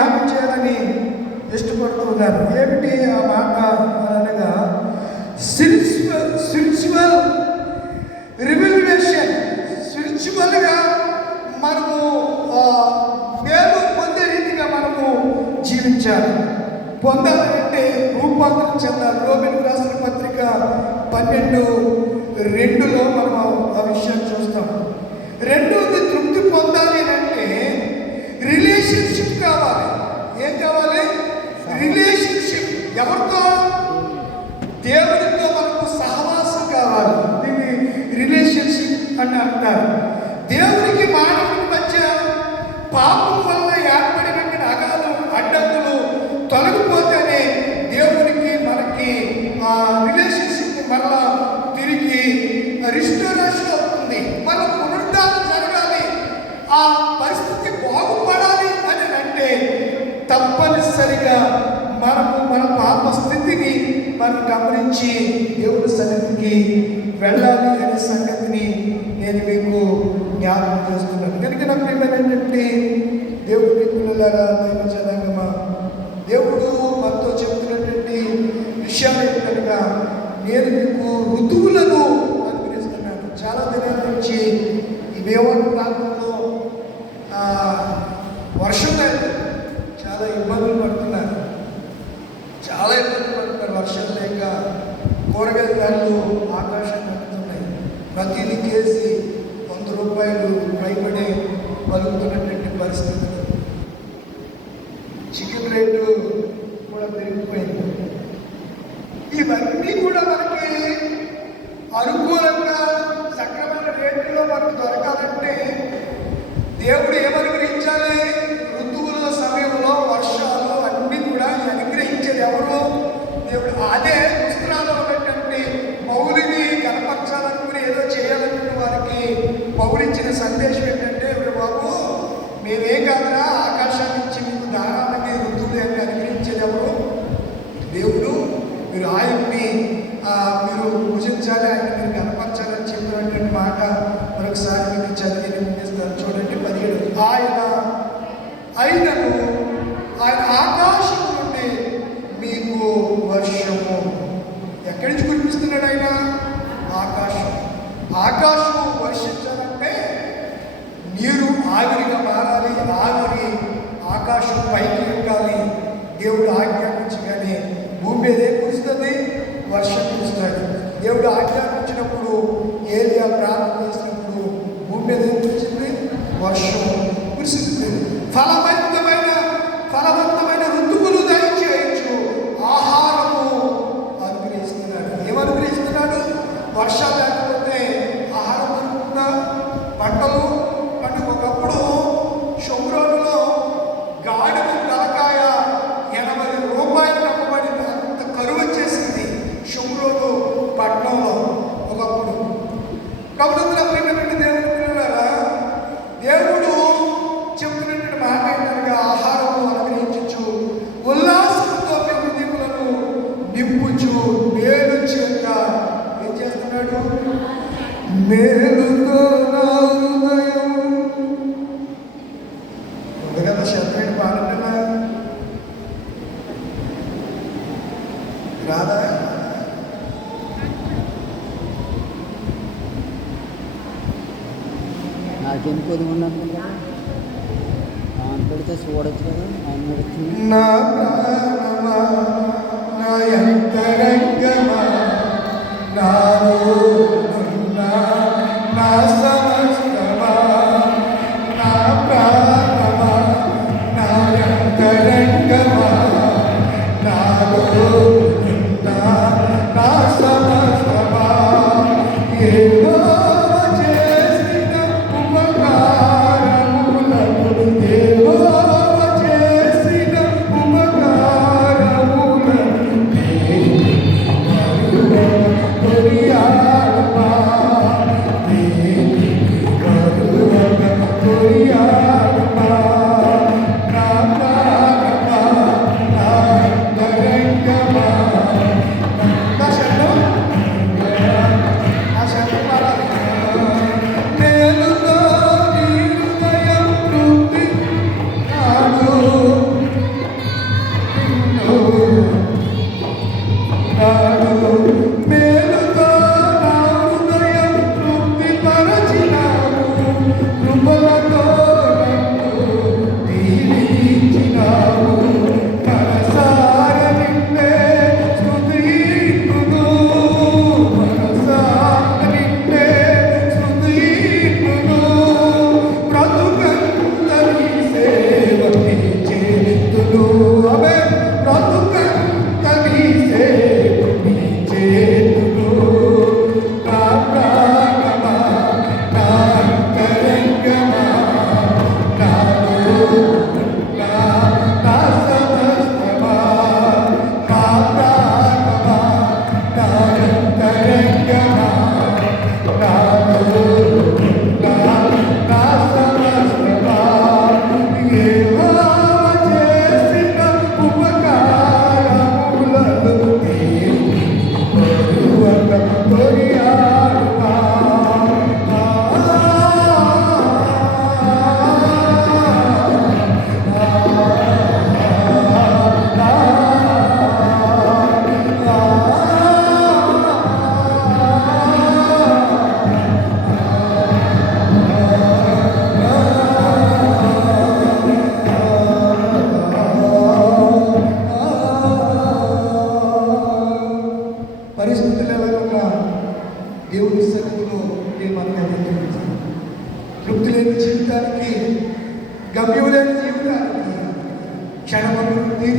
జ్ఞాపకం చేయాలని ఇష్టపడుతున్నారు. ఏమిటి ఆ మాట అనగా స్పిరిచువల్ రివల్యూషన్. స్పిరిచువల్గా మనము మేలు పొందే రీతిగా మనము జీవించాలి. పొందాలంటే రూపాంతరం చెందాలి. రోమిలకు రాసిన పత్రిక 12:2 మనం ఆ విషయాన్ని చూస్తాం. రెండవది తృప్తి పొందాలి అంటే రిలేషన్షిప్ కావాలి. ఏం కావాలి? రిలేషన్షిప్. ఎవరితో? దేవుడితో మనకు సహవాసం కావాలి. దీన్ని రిలేషన్షిప్ అని అంటారు. దేవుడికి మానవుడి మధ్య పాపం వల్ల ఏర్పడినటువంటి అగాధం అడ్డంకులు తొలగిపోతేనే దేవుడికి మనకి ఆ రిలేషన్షిప్ మరలా తిరిగి రిస్టోరేషన్ అవుతుంది. మన పునరుద్ధానం జరగాలి, ఆ పరిస్థితి బాగుపడాలి అని అంటే తప్పనిసరిగా మనము మన పాప స్థితిని మనం గమనించి దేవుడి సన్నిధికి వెళ్ళాలి అనే సంగతిని నేను మీకు జ్ఞాపకం చేస్తున్నాను. కనుక నా ప్రియమైన ఏంటంటే దేవుడి పిల్లలారా, దైవ జనాంగమా, దేవుడు మనతో చెబుతున్నటువంటి విషయాలు ఏంటనగా నేను మీకు ఋతువులను అనుగ్రహిస్తున్నాను. చాలా దినాల నుంచి ఈ వేవన్ ప్రాంతంలో వర్షం లేదు. చాలా ఇబ్బందులు పడుతున్నారు. వర్షం లేక కూరగాయల ధరలు ఆకాశం పెడుతున్నాయి. ప్రతిదీ కేజీ 100 రూపాయలు పైబడే పలుకుతున్నటువంటి పరిస్థితులు. చికెన్ రేటు కూడా పెరిగిపోయింది. ఇవన్నీ కూడా మనకి అనుకూలంగా సక్రమైన రేట్లో మనకు దొరకాలంటే దేవుడు ఏమనుగ్రహించాలి? ఋతువుల సమయంలో వర్షాలు అన్నీ కూడా అనుగ్రహించేది ఎవరు? దేవుడు. అదే పుస్తకాల్లో ఉన్నటువంటి పౌలుని కనపరచాలనుకుని ఏదో చేయాలనుకున్న వారికి పౌలు ఇచ్చిన సందేశం ఏంటంటే, ఇప్పుడు బాబు మేమేం కాదురా, ఆకాశం నుంచి మీకు ధారాళంగా ఋతువులు అని అనుగ్రహించేది ఎవరు? దేవుడు. మీరు ఆయన్ని మీరు పూజించాలి, ఆయన మీరు కనపరచాలని చెప్పినటువంటి మాట మరొకసారి మీకు చదివి వినిపిస్తాను. చూడండి 17. ఆయనను ఆయన ఆకాశం నుండి మీకు వర్షము ఎక్కడి నుంచి కురిపిస్తున్నాడు? ఆయన ఆకాశము వర్షించాలంటే నీరు ఆవిరిగా మారాలి. ఆవిరి ఆకాశం పైకి ఎక్కాలి. దేవుడు ఆజ్ఞాపించగానే భూమి మీద ఏం కురుస్తుంది? వర్షం కురుస్తుంది. దేవుడు ఆజ్ఞాపించినప్పుడు, ఏలియా ప్రార్థన చేసినప్పుడు భూమి మీద ఏం కురిసింది? వర్షం కురిసింది. ఫలవంతమైన ఋతువులు దయచేయచ్చు. ఆహారము అనుగ్రహిస్తున్నాడు. ఏమనుగ్రహిస్తున్నాడు? వర్షాలు లేకపోతే ఆహారం దొరుకుతుందా? పంటలు ఒకప్పుడు షొమ్రోనులో గాడిద తలకాయ 80 రూపాయలు అమ్మబడింది. అంత కరువు వచ్చేసింది షొమ్రోను పట్టణంలో ఒకప్పుడు. కాబట్టి ప్రియమైనటువంటి దేవుని పిల్లలారా, దేవుడు చెప్తున్నటువంటి మాట ఏంటనగా ఆహారము అనుగ్రహించు, ఉల్లాసంతో హృదయములను నింపుచు, మేలు చేత ఏం చేస్తున్నాడు? మేలుతో నా హృదయం. ఉంది కదా శత్రుని పాడండినా రాదా? నాకేం కొద్దిగా ఉన్నాను పెడితే చూడొచ్చు కదా. ఆయన పెడుతుంది. నా ప్రాణమా, నా యంతరంగమా, నాలో ఉన్న నా సమస్తమా, నా ప్రాణమా, నా యంతరంగమా, నాలో ఉన్న నా సమస్తమా, ఏదో చేసిన ఉపకారములకు, ఏదో చేసిన ఉపకారములకు కొనియాడబడును.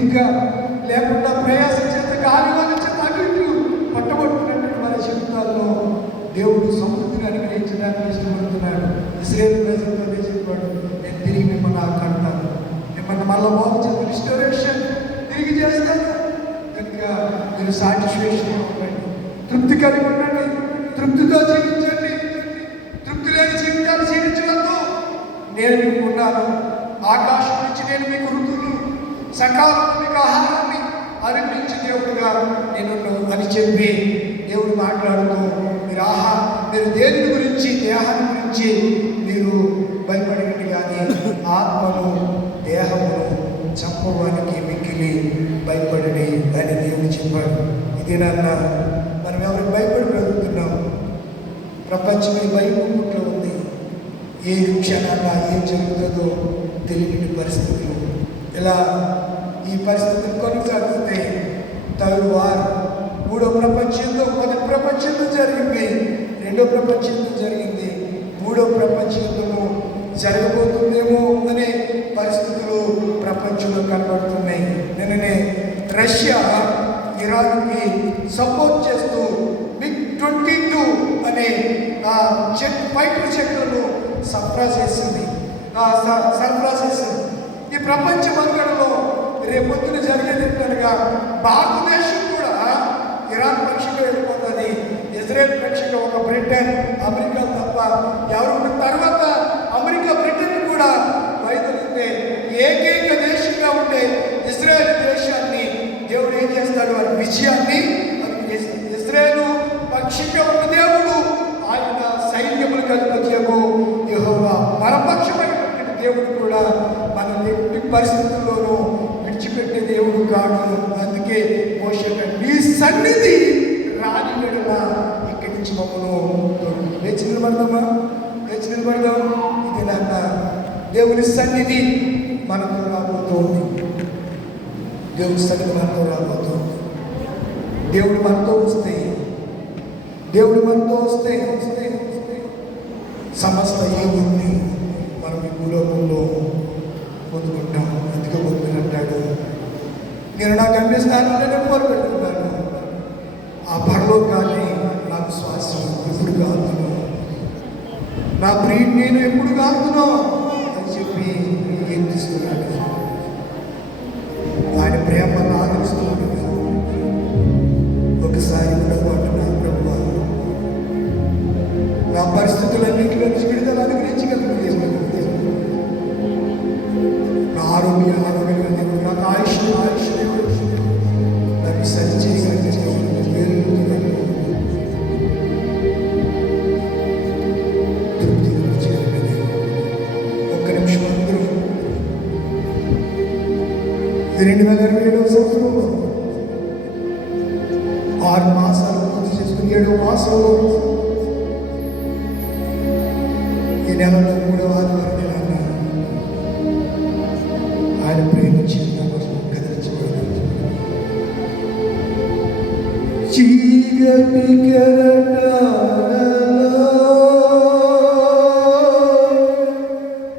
తీరిక లేకుండా ప్రయాస చేత గాలి వాళ్ళ చేత అటు ఇటు పట్టబడుతున్నటువంటి మన జీవితాల్లో దేవుడు సమృద్ధిని అనుగ్రహించడానికి ఇష్టపడుతున్నాడు. ఇశ్రాయేలు ప్రజలతో చెప్పాడు, నేను తిరిగి మిమ్మల్ని ఆకంటాను, మిమ్మల్ని మళ్ళీ బాగు చేస్తాను, రిస్టోరేషన్ తిరిగి చేస్తాను. కనుక మీరు సాటిస్ఫాక్షన్గా ఉండండి, తృప్తి కలిగి ఉండండి, తృప్తితో జీవించండి. తృప్తి లేని జీవితాలు జీవించవద్దు. నేను మీకు ఉన్నాను, ఆకాశం నుంచి నేను మీకు ఋతువులు సకాలంలో మీకు ఆహారాన్ని అర్పించి దేవుడుగా నేను అని చెప్పి దేవుడు మాట్లాడుతూ మీరు దేని గురించి, దేహాన్ని గురించి మీరు భయపడినట్టు కానీ ఆత్మను దేహమును చంపడానికి మిక్కిలి భయపడని అని దేవుడు చెప్పాడు. ఇదేనన్న మనం ఎవరికి భయపడి బ్రతుకుతున్నాం? ప్రపంచమే భయముట్లో ఉంది. ఏ క్షణాల్లో ఏం జరుగుతుందో తెలియని పరిస్థితులు. ఇలా ఈ పరిస్థితులు కొనసాగితే థర్డ్ వార్, మూడో ప్రపంచ యుద్ధం, మొదటి ప్రపంచ యుద్ధం జరిగింది, రెండో ప్రపంచ యుద్ధం జరిగింది, మూడో ప్రపంచ యుద్ధము జరగబోతుందేమో అనే పరిస్థితులు ప్రపంచంలో కనబడుతున్నాయి. నిన్ననే రష్యా ఇరాన్కి సపోర్ట్ చేస్తూ MiG-22 అనే ఫైటర్ జెట్లను సరఫరా చేసింది. ఈ ప్రపంచ మనుగడలో రేపొద్దున జరిగేది ఏంటనగా భారతదేశం కూడా ఇరాన్ పక్షంగా వెళ్ళిపోతుంది. ఇజ్రాయెల్ పక్షంగా ఒక బ్రిటన్, అమెరికా తప్ప ఎవరు ఉన్న తర్వాత అమెరికా, బ్రిటన్ కూడా వైదొలిగితే ఏకైక దేశంగా ఉండే ఇజ్రాయెల్ దేశాన్ని దేవుడు ఏం చేస్తాడు? వారి విజయాన్ని ఇజ్రాయెల్ పక్షంగా ఉన్న దేవుడు ఆయన సైన్యములు కలిపేమో యెహోవా మన పక్షమైనటువంటి దేవుడు కూడా మన ఎట్టి పరిస్థితుల్లోనూ విడిచిపెట్టే దేవుడు కాదు. అందుకే మోషే నీ సన్నిధి రాని ఎడల ఇక్కడి నుంచి మమ్మను లేచి నిలబడదామా? లేచి నిలబడదాం. ఇది నాన్న దేవుని సన్నిధి మనతో రాబోతోంది. దేవుని సన్నిధి మనతో రాబోతోంది. దేవుడు మనతో వస్తే సమస్త ఏముంది మనం ఈ భూలోకంలో పొందుకుంటాం. ఎందుకు పొందుకుంటాడు? నేను నా గమ్యస్థానంలో నేను మొదలుపెడుతున్నాను. ఆ పరలోకాన్ని నాకు శ్వాసం ఎప్పుడు కాదును, నా ప్రియుడు నేను ఎప్పుడు కాదును అని చెప్పి కీర్తిస్తున్నాడు. ఆయన ప్రేమను ఆదరిస్తున్నాడు. ఒకసారి కూడా నా ప్రభువా, నా పరిస్థితులన్నింటిలో విడుదల అనుగ్రహించగలిగిన నా ఆరోగ్యం, నాకు ఆయుష్ నాకు సరిచేయగలిగిన తృప్తి చేయగలిగిన. ఒక్క నిమిషం అందరూ 2027వ సంవత్సరంలో 6 మాసాలు పూర్తి చేసుకుని 7వ మాసంలో ఈ నెలలో 3వ ఆదివారం ఆయన ప్రేమించి కదిలించబడి చీకటి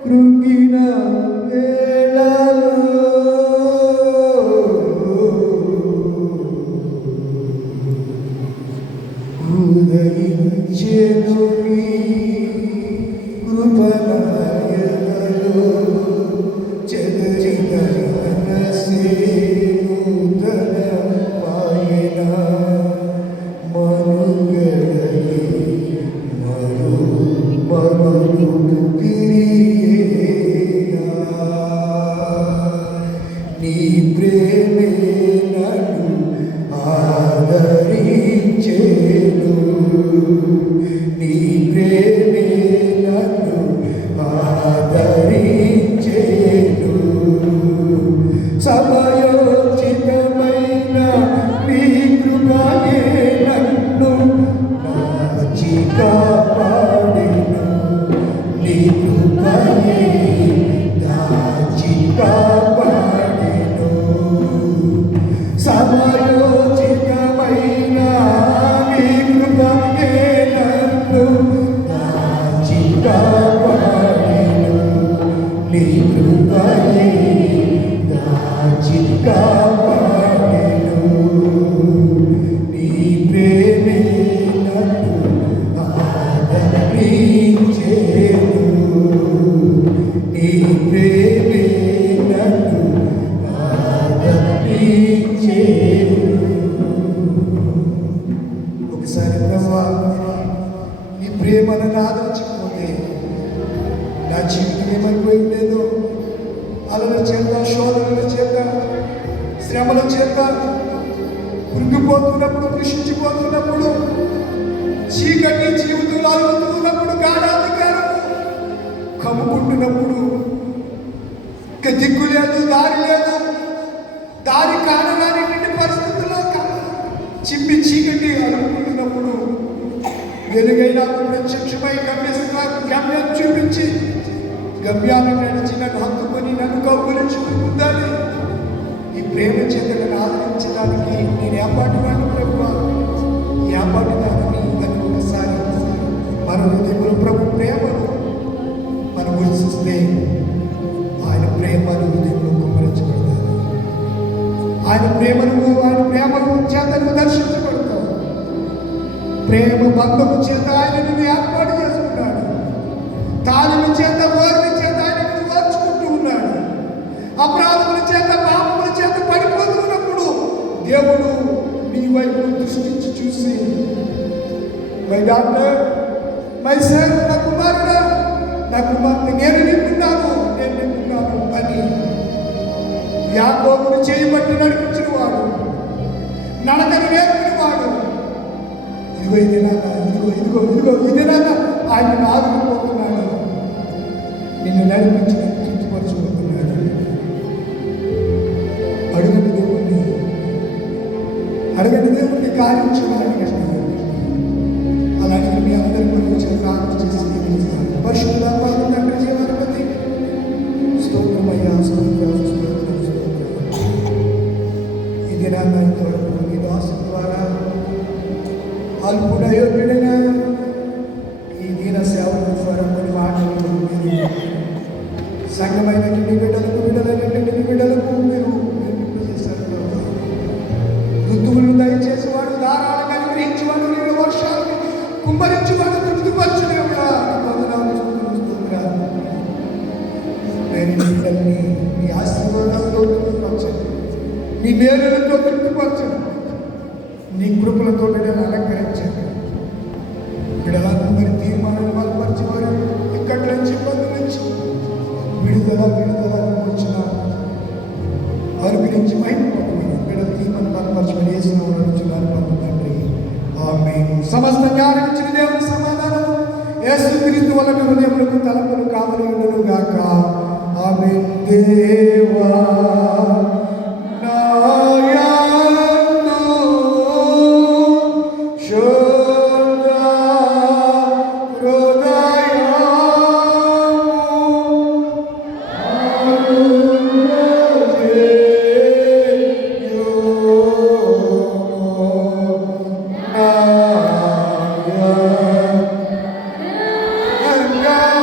కృంగిన వేళలో ఉదయించెను నీ కృపణాయలలో చెదరిన మనసే నూతన పాయన మనుగడయే మరులు తిరిగేనా. నీ ప్రేమే నన్ను ఆదరించెను, నీ ప్రేమే నన్ను ఆదరించెను. సమయోచితమైన నీ కృపయే నన్ను కాచి కాపాడెను, నీ కృపయే దాచి కాపాడెను. సమయోచితమైన చేత, శోధనల చేత, శ్రమల చేత కృంగిపోతున్నప్పుడు, కృషించిపోతున్నప్పుడు, చీకటి జీవితంలో అలుగుతున్నప్పుడు, గాఢాధికారం కమ్ముకుంటున్నప్పుడు, ఇక దిక్కు లేదు, దారి లేదు, దారి కానగానేటువంటి పరిస్థితుల్లో చిమ్మి చీకటి అలుగుకుంటున్నప్పుడు వెలుగైన ప్రత్యక్షమై గమ్యం చూపించి గమ్యాన్ని నడిచి నన్ను హత్తుకొని నన్ను కౌగులించుకుంటుందని ఈ ప్రేమ చేతలను ఆదరించడానికి నేను ఏపాటి వాడిని ప్రభు, ఏపాటి దానిని దాన్ని ఒకసారి మన హృదయంలో ప్రభు ప్రేమను మనం గుర్తిస్తే ఆయన ప్రేమను హృదయంలో కుమ్మరించబడతారు. ఆయన ప్రేమను చేతను దర్శించబడతారు. ప్రేమ బంధము చేత ఆయన నిన్ను ఏర్పాటు చేసుకున్నాడు. తాళిని చేత, ఓర్మి చేత ఆయన నిన్ను ఓర్చుకుంటూ ఉన్నాడు. అపరాధముల చేత, పాపముల చేత పడిపోతున్నప్పుడు దేవుడు నీ వైపు దృష్టించి చూసి, మై డాక్టర్, మై సన్, నా కుమారుడా, నా కుమార్తె, నేను నీకున్నాను అని యాకోబును చేయబట్టి నడిపించిన వాడు, నడకను నేర్పిన వాడు, ఇదేనా ఆయన ఆదుకుపోతున్నాడు, నిన్ను నడిపించి తృప్తిపరచుకుంటున్నాడు. అడగని దేవుణ్ణి కార్యం చేయాలని అలాగే మీ అందరి గురించి ప్రార్థన చేసి పరిశుద్ధ తండ్రి జీవనపతి స్తోత్రమయ్యా, స్తోత్రం. ఈ దినాన్ని ఇంతవరకు మీ దాసు ద్వారా అల్పుడ యోగ్యుడైన ఈ దీన సేవకు ద్వారా కొన్ని మాటలు మీరు సంఘమైనటువంటి బిడ్డలకు మీరు చేశారు. ఋతువులను దయచేసేవాడు, ధారాళంగా అనుగ్రహించేవాడు, నీళ్ళ వర్షాలను కుమ్మరించేవాడు, తృప్తిపరచుని మీ ఆశీర్వాదాలతో తృప్తిపరచండి, మీ మేలులతో తృప్తిపరచండి, నీ కృపలతో బిడ్డను అలంకరించండి. బిడ్డలందరి తీర్మానాలు బలపరిచేవారు, ఇక్కడి నుంచి ఇబ్బంది నుంచి విడుదల వచ్చిన వారి గురించి మైపోతున్నారు. బిడ్డల తీర్మానం బలపరచమని వేసిన వారు తండ్రి. ఆమేన్. సమస్త జ్ఞానం ఇచ్చిన దేవుని సమాధానం యేసుక్రీస్తు వల్ల మీ హృదయములకు తలపులు కావలియును గాక. ఆమేన్. దేవా God.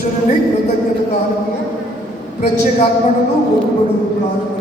కూర్చొని కృతజ్ఞత కానుకలు ప్రత్యేక అర్పణలు మొక్కుబడులు కానుకలు